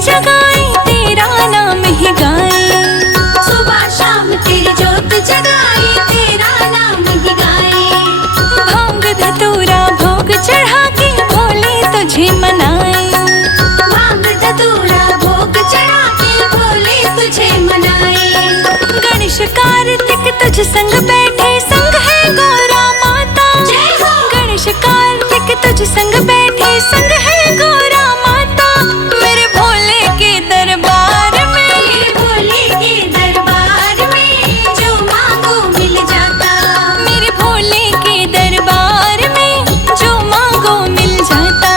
जगाए तेरा नाम ही गाए। सुबह शाम तेरी जोत जगाए तेरा नाम ही गाए। भांग धतूरा भोग चढ़ा के भोले तुझे मनाए। भांग धतूरा भोग चढ़ा के भोले तुझे मनाए। गणेश कार्तिक तुझ संग बैठे संग है गौरा माता। जय हो। गणेश कार्तिक तुझ संग बैठे संग है गौरा माता। मेरे भोले के दरबार में, मेरे भोले के दरबार में जो मांगो मिल जाता। मेरे भोले के दरबार में जो मांगो मिल जाता।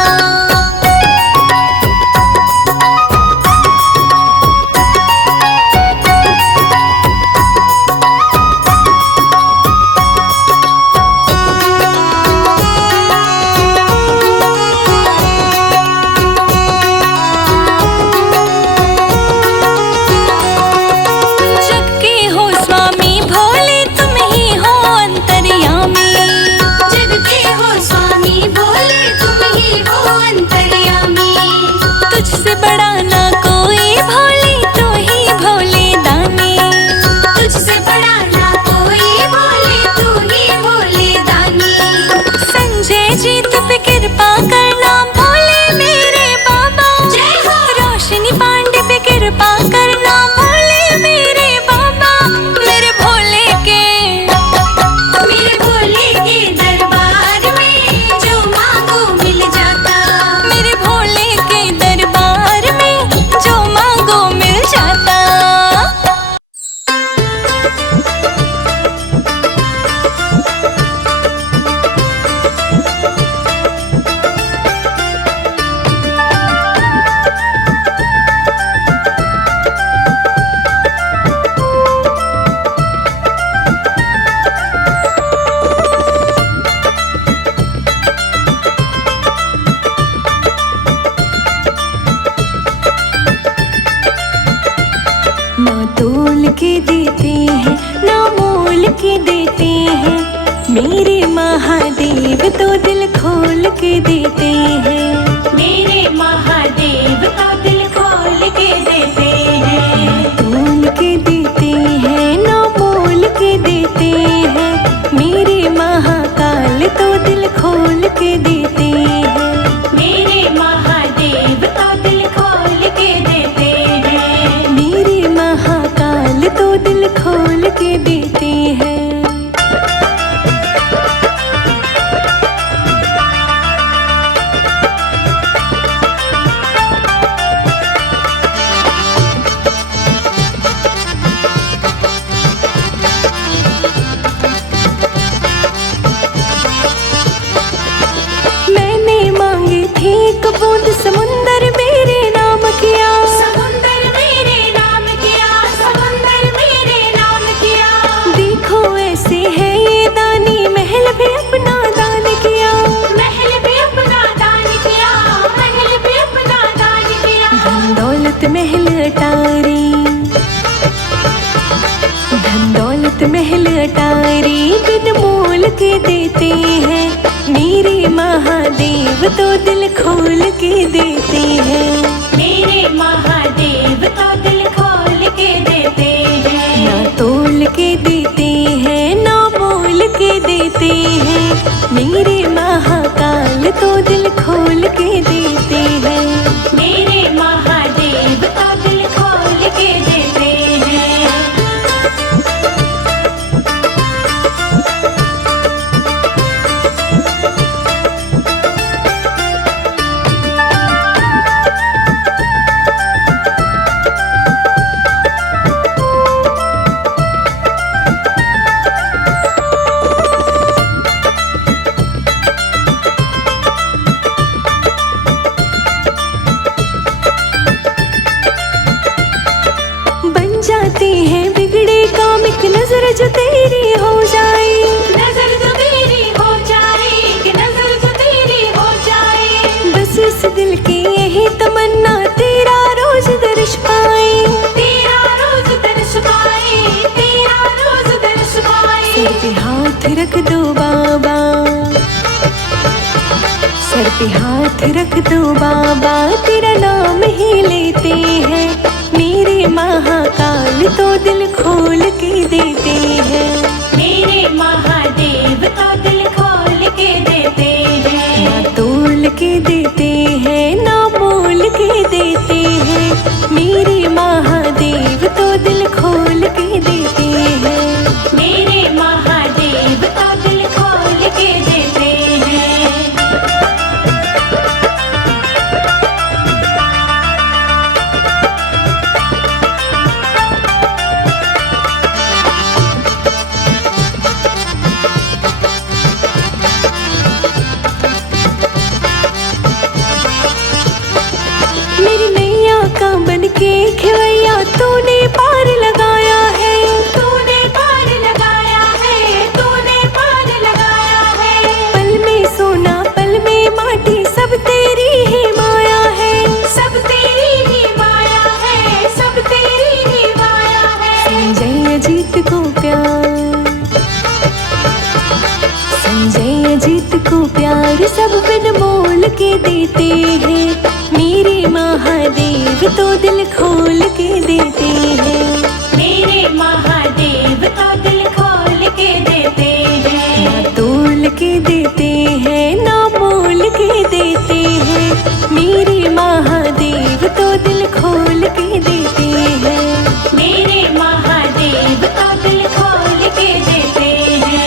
जग के हो स्वामी भोले तुम ही हो अंतर्यामी। जग के हो स्वामी भोले तुम ही हो अंतर्यामी। तुझसे बड़ा ना कोई भोले तू ही भोले दानी। तुझसे बड़ा ना कोई भोले तू ही भोले दानी। संजय जी तुम पे कृपा करना भोले मेरे बाबा। जय हो। रोशनी पांडे पे कृपा करना भोले मेरे बाबा। मेरे भोले के, मेरे भोले के दरबार में जो मांगो मिल जाता। मेरे भोले के दरबार में जो मांगो मिल जाता। ना तोल के देते हैं ना मोल के देते हैं। मेरे महादेव तो दिल खोल के देते हैं। मेरे महादेव तो दिल खोल के देते हैं। ना तोल के देते हैं ना मोल के देते हैं। मेरे महाकाल तो दिल खोल के देते हैं। मेरे महादेव तो दिल खोल के देते हैं। मेरे महाकाल तो दिल खोल के देते हैं। मैंने मांगे थे एक बूंद समुंदर मेरे नाम किया। समुंदर मेरे नाम किया। समुंदर मेरे नाम किया। देखो ऐसे है ये दानी महल भी अपना दान किया। महल भी अपना दान किया। महल भी अपना दान किया। धन दौलत महल अटारी, धन दौलत महल अटारी बिन मोल के देते हैं। मेरे महादेव तो दिल खोल के देते हैं। मेरे महादेव तो दिल खोल के देते हैं। ना तोल के देते हैं ना मोल के देते हैं। मेरे महाकाल तो दिल खोल के देते हैं। मेरे महादेव तो दिल खोल के देते हैं। जाते हैं बिगड़े काम एक नजर जो तेरी हो जाए। नजर जो तेरी हो जाए। कि नजर जो तेरी हो जाए। बस इस दिल की यही तमन्ना तेरा रोज दर्श पाए। तेरा रोज दर्श पाए। तेरा रोज दर्श पाए। सर पे हाथ रख दो बाबा, सर पे हाथ रख दो बाबा, तेरा नाम ही लेते तो दिल खोल के देते हैं। मेरे महादेव तो दिल खोल के देते हैं। ना तोल के देते हैं ना मोल के देते हैं। मेरे महादेव तो दिल खोल के देते हैं। मेरे महादेव तो दिल खोल के देते हैं। मेरी नैया का बन के खिवैया तूने पार लगाया है। तूने पार लगाया है, तूने पार लगाया है। पल में सोना पल में माटी सब तेरी ही माया है। सब तेरी ही माया है, सब तेरी ही माया है। संजय अजीत को प्यार, संजय अजीत को प्यार सब बिन मोल के देते हैं। मेरे महादेव तो दिल खोल के देते हैं। मेरे महादेव तो दिल खोल के देते हैं। ना तोल के देते हैं ना मोल के देते हैं। मेरे महादेव तो दिल खोल के देते हैं। मेरे महादेव तो दिल खोल के देते हैं।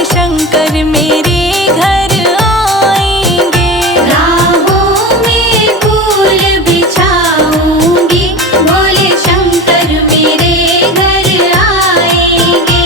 भोले शंकर मेरे घर आएंगे। राहों में फूल बिछाऊंगी, भोले शंकर मेरे घर आएंगे।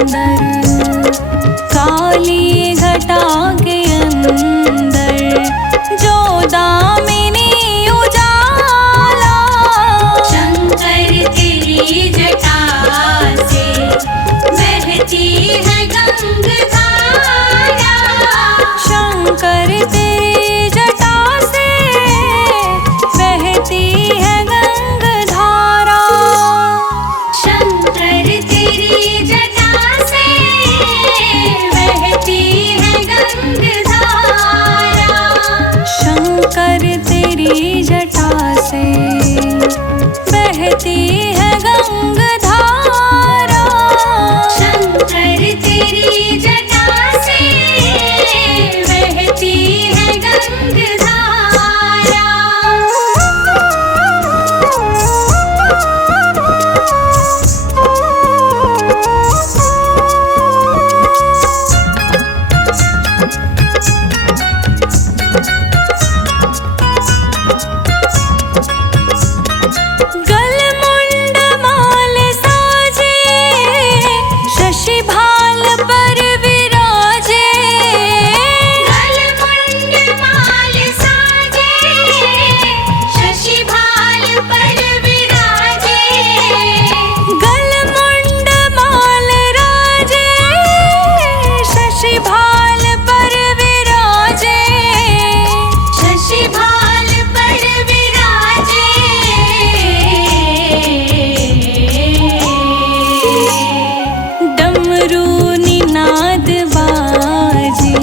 अंदर, काली घटा के अंदर जो दामिनी उजाला, शंकर तेरी जटा से बहती है गंगधारा। शंकर तेरी जटा से बहती है गंगधारा। शंकर तेरी जटा से बहती है गंगधारा। शंकर तेरी जटा से बहती है गंगधारा। शंकर तेरी जटा से बहती है गंगधारा। गलमुंड माल साजे, शशि भाल पर विराजे। गलमुंड माल साजे, शशि भाल पर विराजे। गलमुंड माल राजे, शशि भाल पर विराजे। शशि भाल पर विराजे। डमरू निनाद बाजे,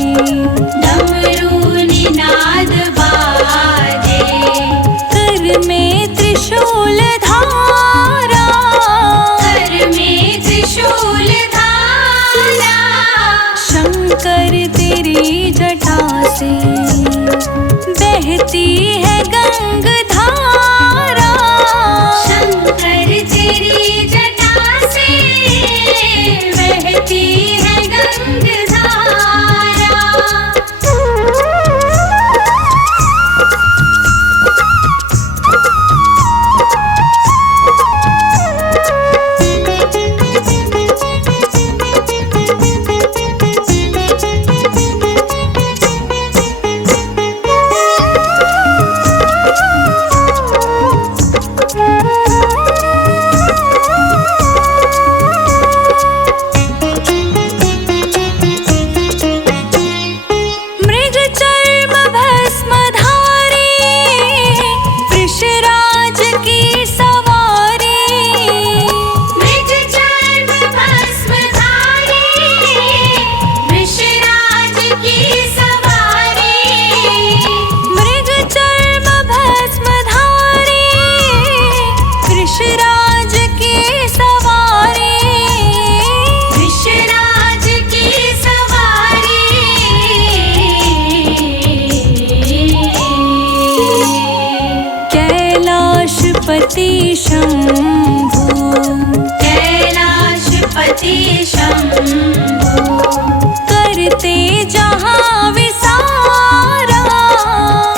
डमरू निनाद बाजे। कर में त्रिशूल धारा। कर में त्रिशूल धारा। शंकर तेरी जटा से बहती है गंगधारा। शंकर तेरी जटा से बहती है गंगधारा। मृग चर्म भस्मधारी, वृषराज की सवारी। मृग चर्म भस्मधारी, वृषराज की सवारी। मृग चर्म भस्मधारी, वृषराज की सवारी। वृषराज की सवारी। कैलाशपति शंभु, कैलाशपति शंभु। करते जहाँ विसारा।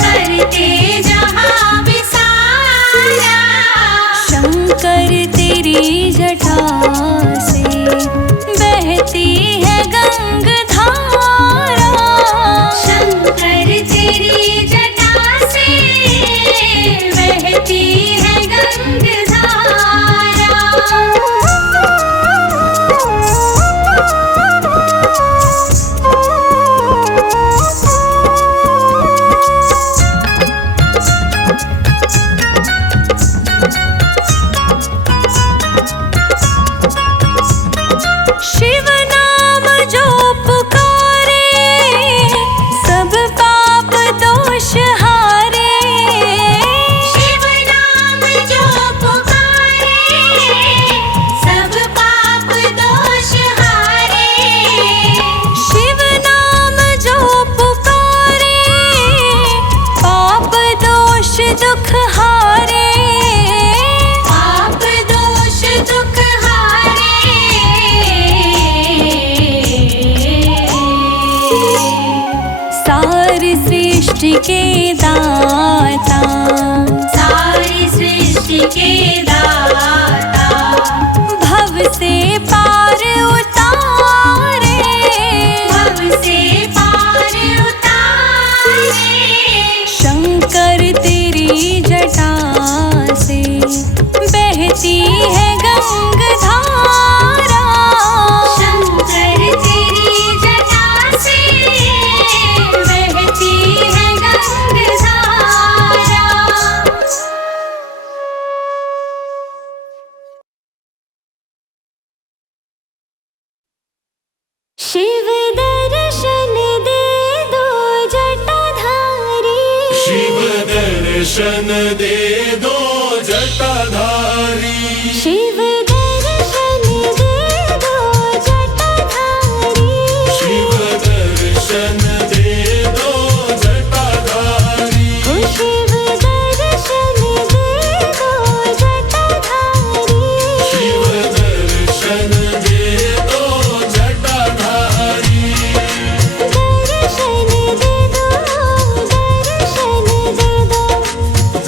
करते जहाँ विसारा। शंकर तेरी जटा से बहती है गंगधारा। शंकर तेरी जटा से बहती है गंगधारा। शिव नाम जो पुकारे, सब पाप दोष हारे। शिव नाम जो पुकारे, सब पाप दोष हारे। शिव नाम जो पुकारे, पाप दोष दुख हारे। पाप दोष दुख हारे। सारी सृष्टि के दाता, सारी सृष्टि के दाता। भव से पार उतारा। दर्शन दे दो जटाधारी। शिव दर्शन दे दो जटाधारी। शिव दर्शन दे दो जटाधारी। ओ शिव दर्शन दे दो जटाधारी। शिव दर्शन दे दो जटाधारी। दर्शन दे दो, दर्शन दे दो।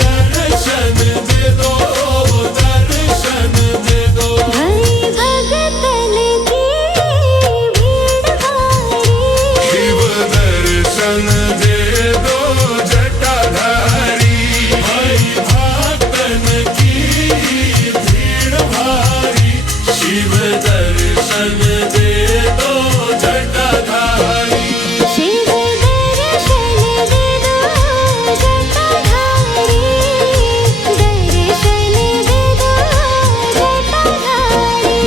दर्शन दे दो, दर्शन दे दो। भाई भगतन की भीड़ भारी। शिव दर्शन दे दो जटाधारी। भाई भक्तन की भीड़ भारी। शिव दर्शन दे दो जटाधारी। शिव दर्शन दे दो जटाधारी। दर्शन दे दो जटाधारी।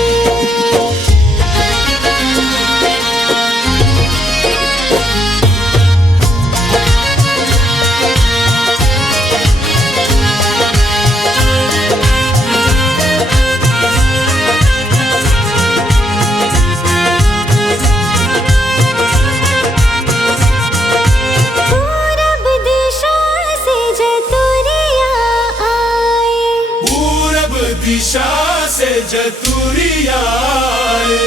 पूरब दिशा से जतुरिया आए। पूरब दिशा से जतुरिया आए।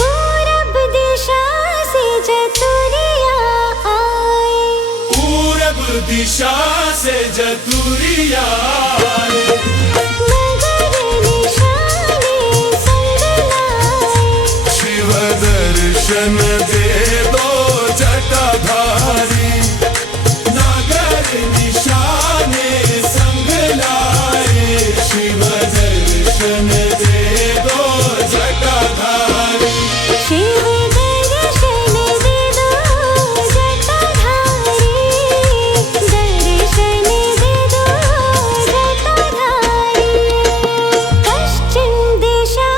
पूरब दिशा से जतुरिया आए। पूरब दिशा से जतुरिया आए। नगर निशाने संग लाए। शिव दर्शन दे दो जटाधारी। नागर निशाने संग लाए। शिव दर्शन दे दो जटाधारी। शिव दर्शन दे दो जटाधारी। दर्शन दे दो जटाधारी। पश्चिम दिशा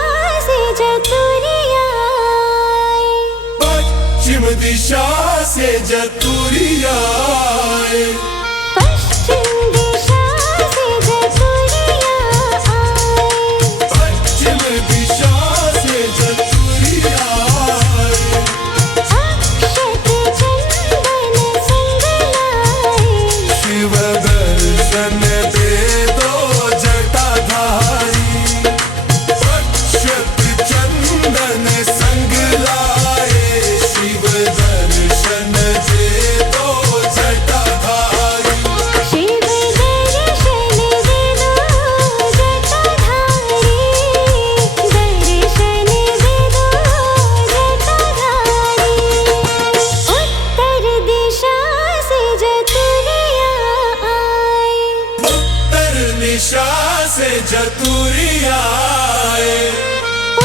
से जतुरिया आए। पश्चिम दिशा से जतुरिया आए। पश्चिम दिशा से जतुरिया आए। पश्चिम दिशा से जतुरिया आए। अक्षत चंदन संग लाए। शिव दर्शन दे दो जटाधारी। अक्षत चंदन संग लाए। शिव दर्शन दे दो जटाधारी। शिव दर्शन दे दो जटाधारी। दर्शन दे दो जटाधारी। उत्तर दिशा से जतुरिया आए। उत्तर दिशा से जतुरिया आए।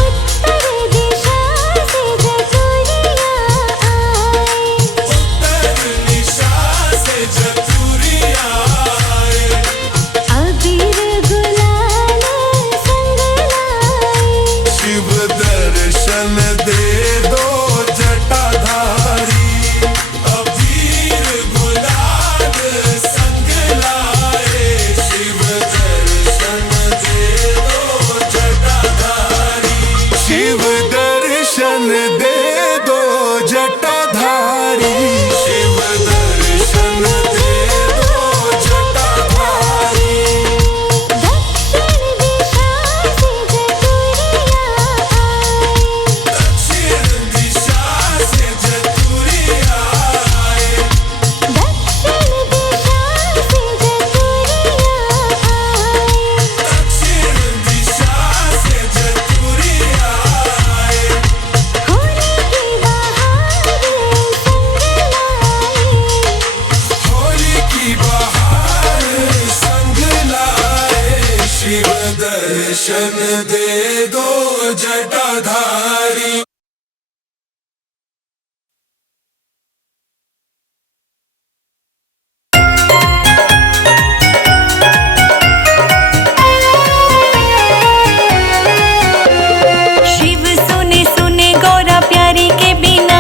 उत्तर दिशा से जतुरिया आए। उत्तर दिशा से जतुरिया आए। अबीर गुलाल संग लाए। शिव दर्शन दे दो जटाधारी। अबीर गुलाल संग लाए। शिव दर्शन दे दो जटाधारी। शिव दर्शन दे दो जटाधारी। शिव दर्शन दे दो जटाधारी। दक्षिण दिशा से जतुरिया आए। दक्षिण दिशा से जतुरिया आए। दक्षिण दिशा से जतुरिया आए। दक्षिण दिशा से जतुरिया आए। होली की बहार संग लाए। होली की बहार संग लाए। शिव दर्शन दे दो जटाधारी। शिव सुने सुने गौरा प्यारी के बिना।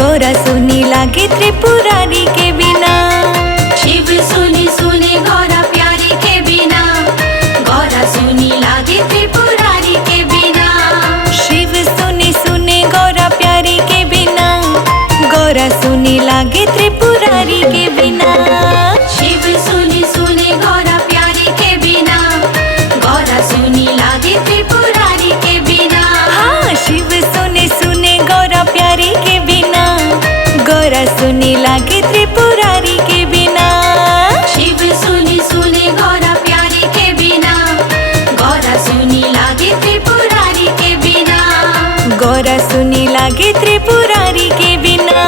गौरा सुनी लागे त्रिपुरारी के बिना। शिव सुनी सुनी सुनी लागे त्रिपुरारी के बिना। शिव सुनी सुने गौरा प्यारी के बिना, गौरा सुनी लागे त्रिपुरारी के बिना। हाँ, शिव सुने सुने गौरा प्यारी के बिना, गौरा सुनी लागे त्रिपुरारी के बिना। शिव सुनी सुने गौरा प्यारी के बिना, गौरा सुनी लागे त्रिपुरारी के बिना। गौरा सुनी लागे त्रिपुरारी के बिना।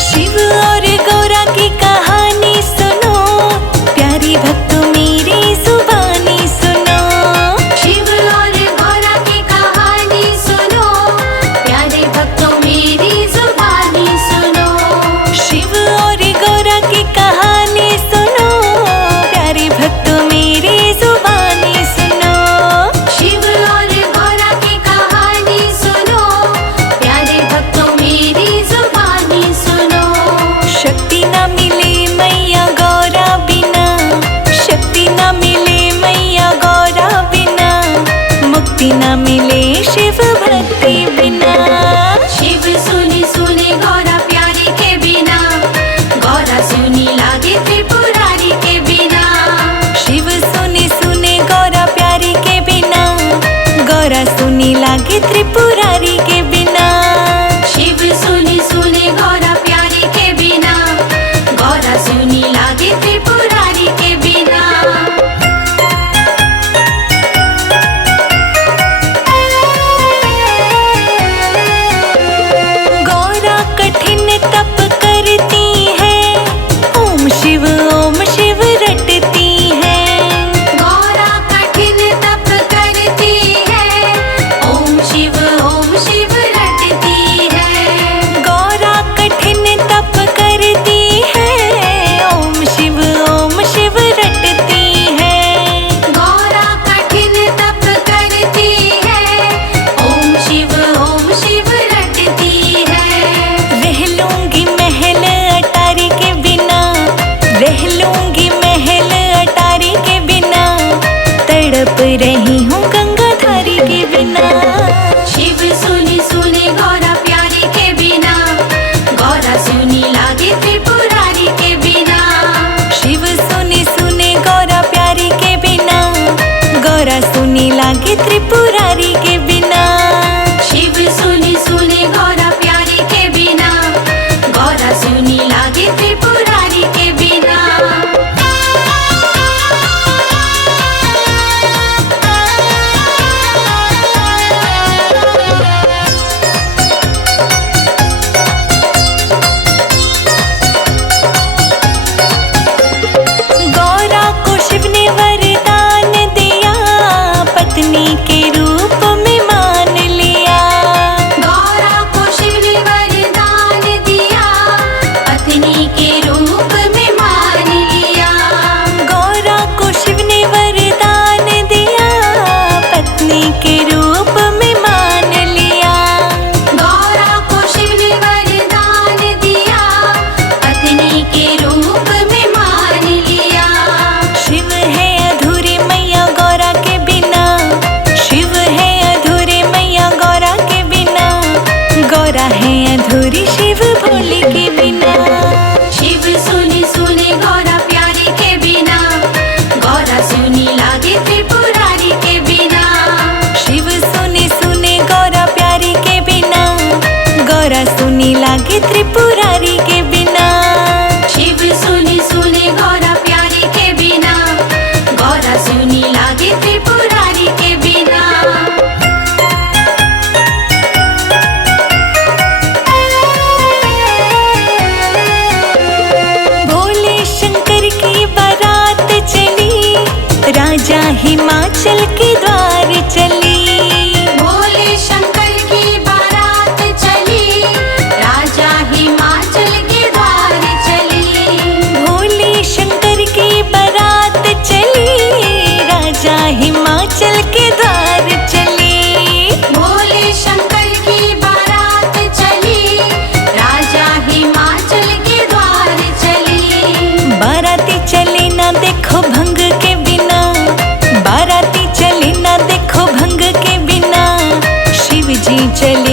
शिव और गौरा की कहानी सुनो, प्यारी भक्तों मेरी जुबानी सुनो। शिव और गौरा की कहानी सुनो, प्यारे भक्तों मेरी जुबानी सुनो। शिव और गौरा की कहानी सुनो, प्यारे भक्तों मेरी जुबानी सुनो। शिव और गौरा की कहानी सुनो, प्यारे भक्तों मेरी जुबानी सुनो। शक्ति न मिले मैया गौरा बिना, शक्ति न मिले मैया गौरा बिना, मुक्ति न मिले शिव भक्ति बिना। शिव सुनी सुने गौरा प्यारी के बिना, गौरा सुनी लागे त्रिपुरारी के बिना। शिव सुने सुने गौरा प्यारी के बिना, गौरा सुनी लागे त्रिपुरारी के बिना। शिव सुनी सुने गौरा प्यारी के बिना, गौरा सुनी लागे त्रिपुरारी के बिना। गौरा कठिन तप करती है, ओम शिव रटती है। गौरा कठिन तप करती है, ओम शिव रटती है। गौरा कठिन तप करती है, ओम शिव रटती है। गौरा कठिन तप करती है, ओम शिव रटती है। रह लूंगी महल अटारी के बिना, रह लूंगी महल अटारी के बिना, तड़प रही हूँ गंगाधारी के बिना। शिव सुनी सुने गौरा प्यारी के बिना, गौरा सुनी लागे त्रिपुरारी के बिना। शिव सुने सुने गौरा प्यारी के बिना, गौरा सुनी लागे त्रिपुरारी के बिना। शिव सुनी सुने गौरा प्यारी के बिना, गौरा सुनी लागे त्रिपुरारी के बिना। गौरा को शिव ने वरदान दिया, पत्नी के रूप में मान लिया। गौरा को शिव ने वरदान दिया, पत्नी के रूप में मान लिया। गौरा को शिव ने वरदान दिया, पत्नी के रूप में मान लिया। गौरा को शिव ने वरदान दिया, पत्नी के रूप में मान लिया। शिव है अधूरे मैया गौरा के बिना, शिव है अधूरे मैया गौरा के बिना, गौरा है अधूरी शिव भोले के बिना। शिव सुनी सुने गौरा प्यारी के बिना, गौरा सुनी लागे त्रिपुरारी के बिना। शिव सुने सुने गौरा प्यारी के बिना, गौरा सुनी लागे त्रिपुरारी के बिना। शिव सुनी सुने गौरा प्यारी के बिना, गौरा सुनी लागे त्रिपुरारी के बिना। भोले शंकर की बारात चली, राजा हिमाचल के द्वार चली। भोले शंकर की बारात चली, राजा हिमाचल के द्वार चली। भोले शंकर की बारात चली, राजा हिमाचल के द्वार चली। भोले शंकर की बारात चली, राजा हिमाचल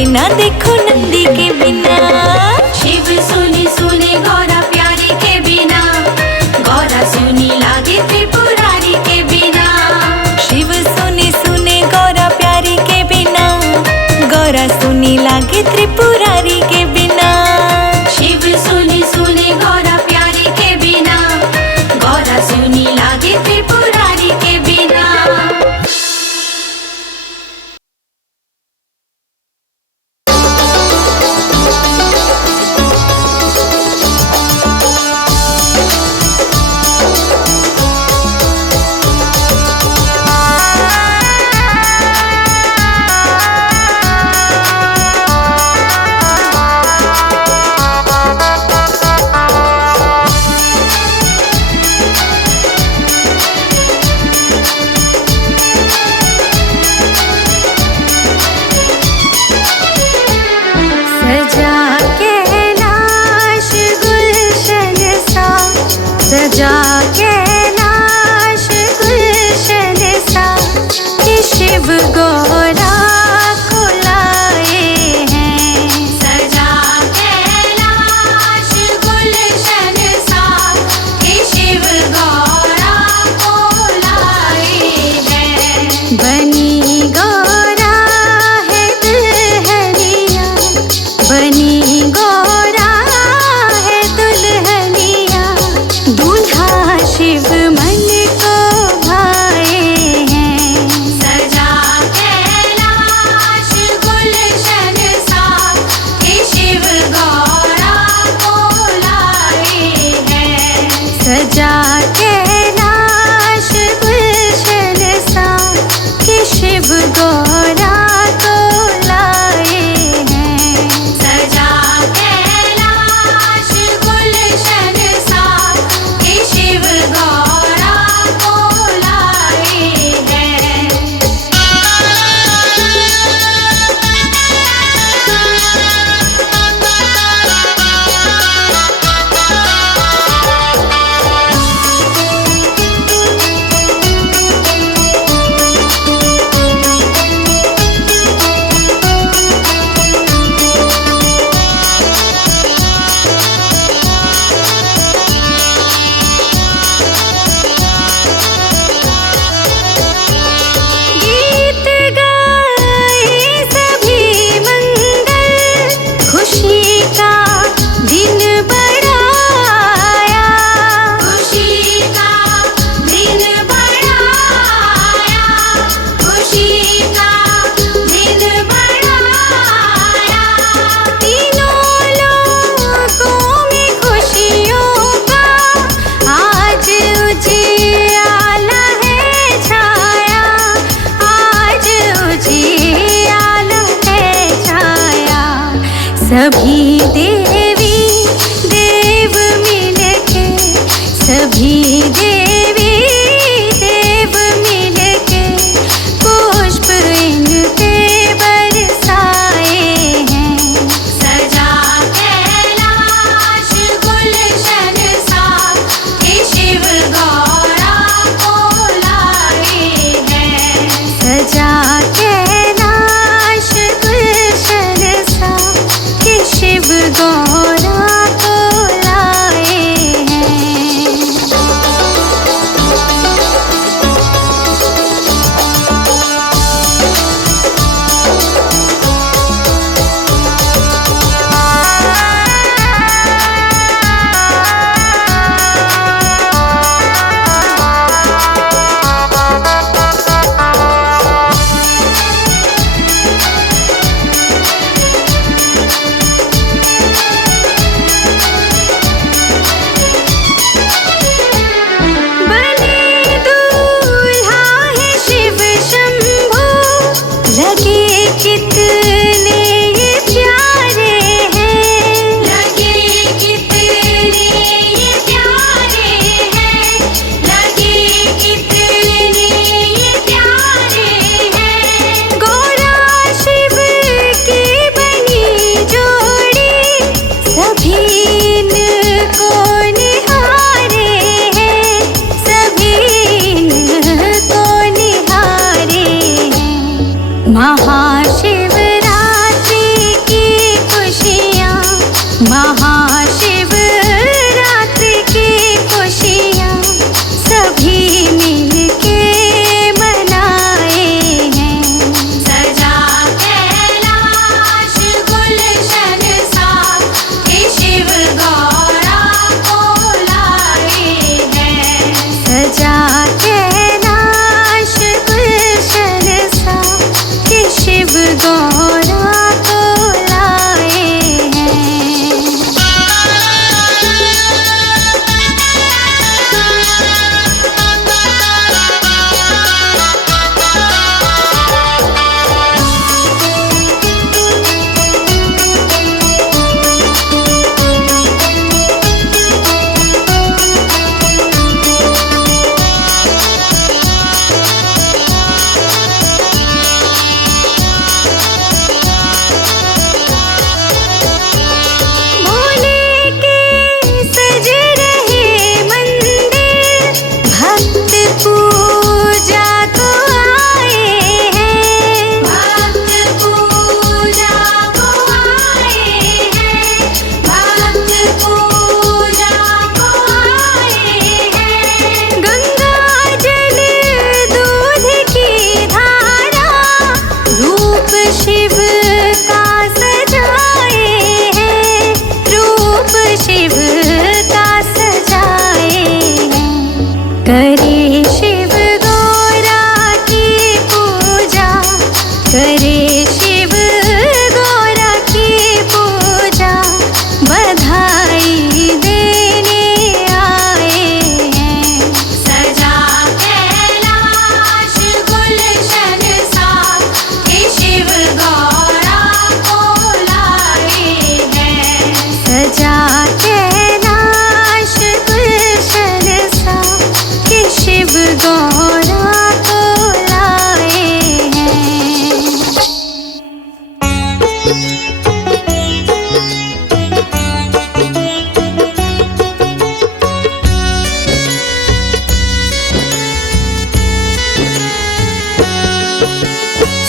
बिना, देखो नंदी के बिना। शिव सुनी सुने गौरा प्यारी के बिना, गौरा सुनी लागे त्रिपुरारी के बिना। शिव सुनी सुने गौरा प्यारी के बिना, गौरा सुनी लागे त्रिपुरारी के बिना। शिव सुनी सुने गौरा प्यारी के बिना, गौरा सुनी लागे त्रिपुरारी के बिना। सजा कैलाश गुलशन सा, कि शिव गौरा को लाए हैं। सजा कैलाश गुलशन सा, कि शिव गौरा को लाए हैं। बनी गौरा है दुल्हनिया, बनी गौरा है दुल्हनिया, दूल्हा शिव मन को भाए हैं। सजा कैलाश गुलशन सा, कि शिव गौरा को लाए हैं। सजा कैलाश गुलशन सा, कि शिव गौरा को लाए हैं। सजा कैलाश गुलशन सा, कि शिव गौरा को लाए हैं। गीत गाए सभी मंगल, खुशी का दिन बढ़ाया। खुशी का दिन बढ़ाया, खुशी का दिन बढ़ाया। तीनों लोकों में खुशियों का आज उजियाला है छाया, आज उजियाला है छाया। सभी देवी देव मिलके, सभी देवी देव मिलके, पुष्प इन पे बरसाए हैं। सजा कैलाश गुलशन सा, कि शिव गौरा को लाए हैं। सजा कैलाश गुलशन सा, कि शिव गौरा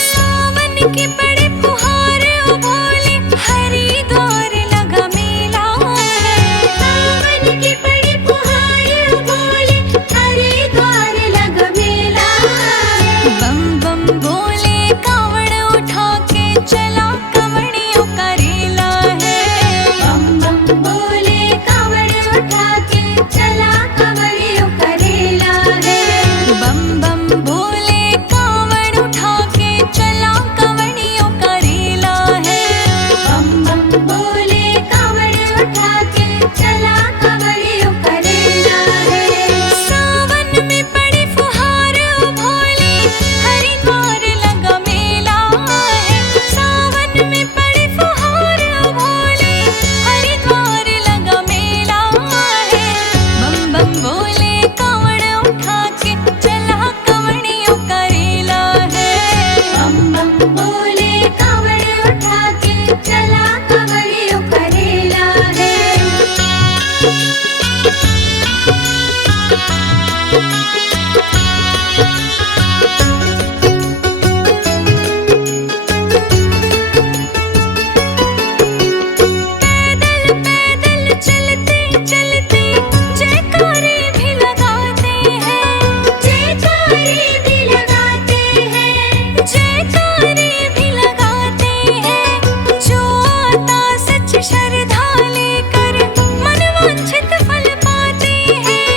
सावन के बड़े फुहार ओ भोले हरिद्वार लगा मेला है। सावन के बड़े फुहार ओ भोले हरिद्वार लगा मेला है। बम बम बोले कावड़ उठा के चला कवड़ियों का रेला है। बम बम बोले कावड़ उठा के चला कवड़ियों का रेला है। बम बम बोले कावड़ उठा के चला कवड़ियों का रेला है। बम बम बोले कावड़ उठा के चला कवड़ियों का रेला है। सावन में बड़े फुहार ओ भोले हरिद्वार लगा मेला है। सावन में बड़े फुहार ओ भोले हरिद्वार लगा मेला है। बम बम बोले कावड़ उठा के चला कवड़ियों का रेला है। बम बम बोले कावड़ उठा के चला कवड़ियों का रेला है। पैदल पैदल चलते चलते जयकारे भी लगाते हैं। जयकारे भी लगाते हैं। जयकारे भी लगाते हैं। जो आता सच श्रद्धा लेकर मनवांछित फल पाते हैं।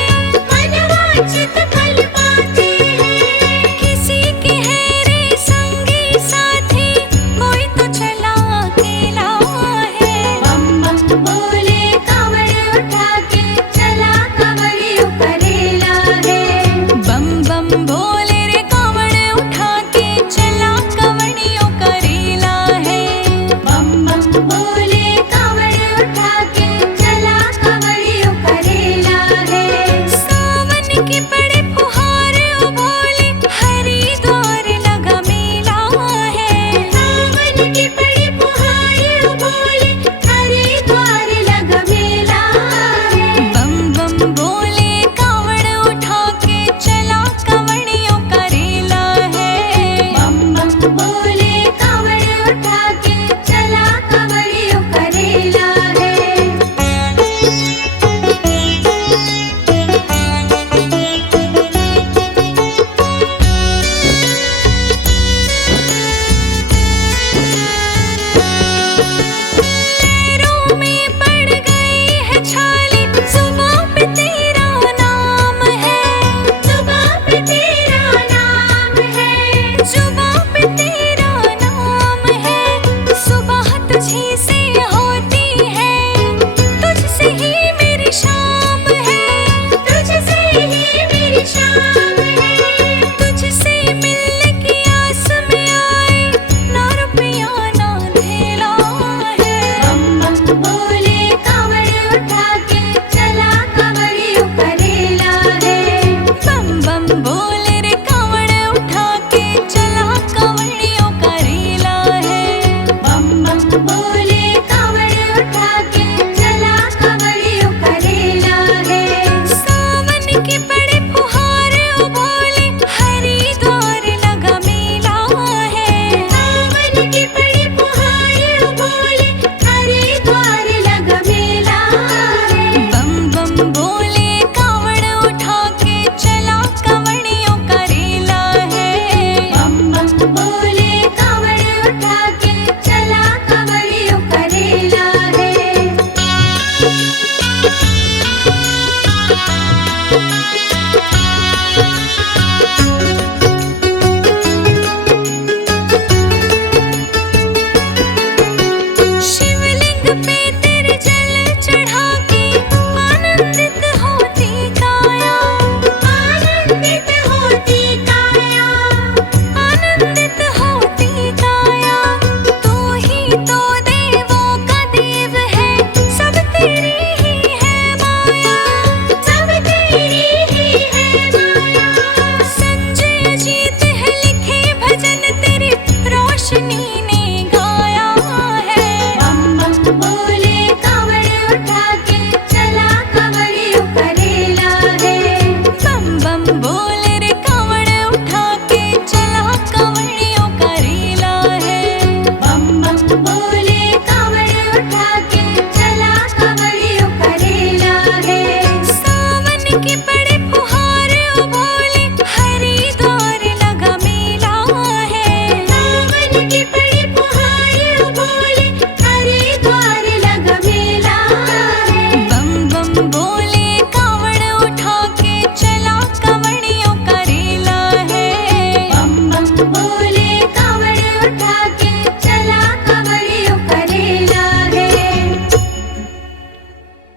मनवांछित फल पाते हैं। किसी के है रे संगी साथी कोई तो चला अकेला है। बम बम बोले कावड़ उठा के चला कवड़ियों का रेला है। बम बम बोले रे कावड़ उठा के चला कवड़ियों का रेला है। बम बम बोले कावड़ उठा के चला कवड़ियों का रेला है। सावन के बड़े फुहार ओ भोले हरिद्वार लगा मेला है। सावन के बड़े फुहार ओ भोले हरिद्वार लगा मेला है। बम बम बोले कावड़ उठा के चला कवड़ियों का रेला है। बम बम बोले कावड़ उठा के चला कवड़ियों का रेला है। पैरों में पड़ गई है छाली जुबां पे तेरा नाम है। जुबां पे तेरा नाम है। जुबां पे तेरा नाम है। सुबह तुझी से होती है तुझसे ही मेरी शाम है। तुझसे ही मेरी शाम है। तुझसे मिलने की आस में आए ना रुपया ना धेला है। बम बम बोले कावड़ उठा के चला कवड़ियों का रेला है। बम बम बोले रे कावड़ उठा के चला कवड़ियों का रेला है। बम बम बोले कावड़ उठा के चला कवड़ियों का रेला है। सावन के बड़े फुहार ओ भोले हरिद्वार लगा मेला है। सावन के बड़े फुहार ओ भोले हरिद्वार लगा मेला है। बम बम बोले कावड़ उठा के चला कवड़ियों का रेला है। बम बम बोले कावड़ उठा के चला कवड़ियों का रेला है। शिवलिंग पे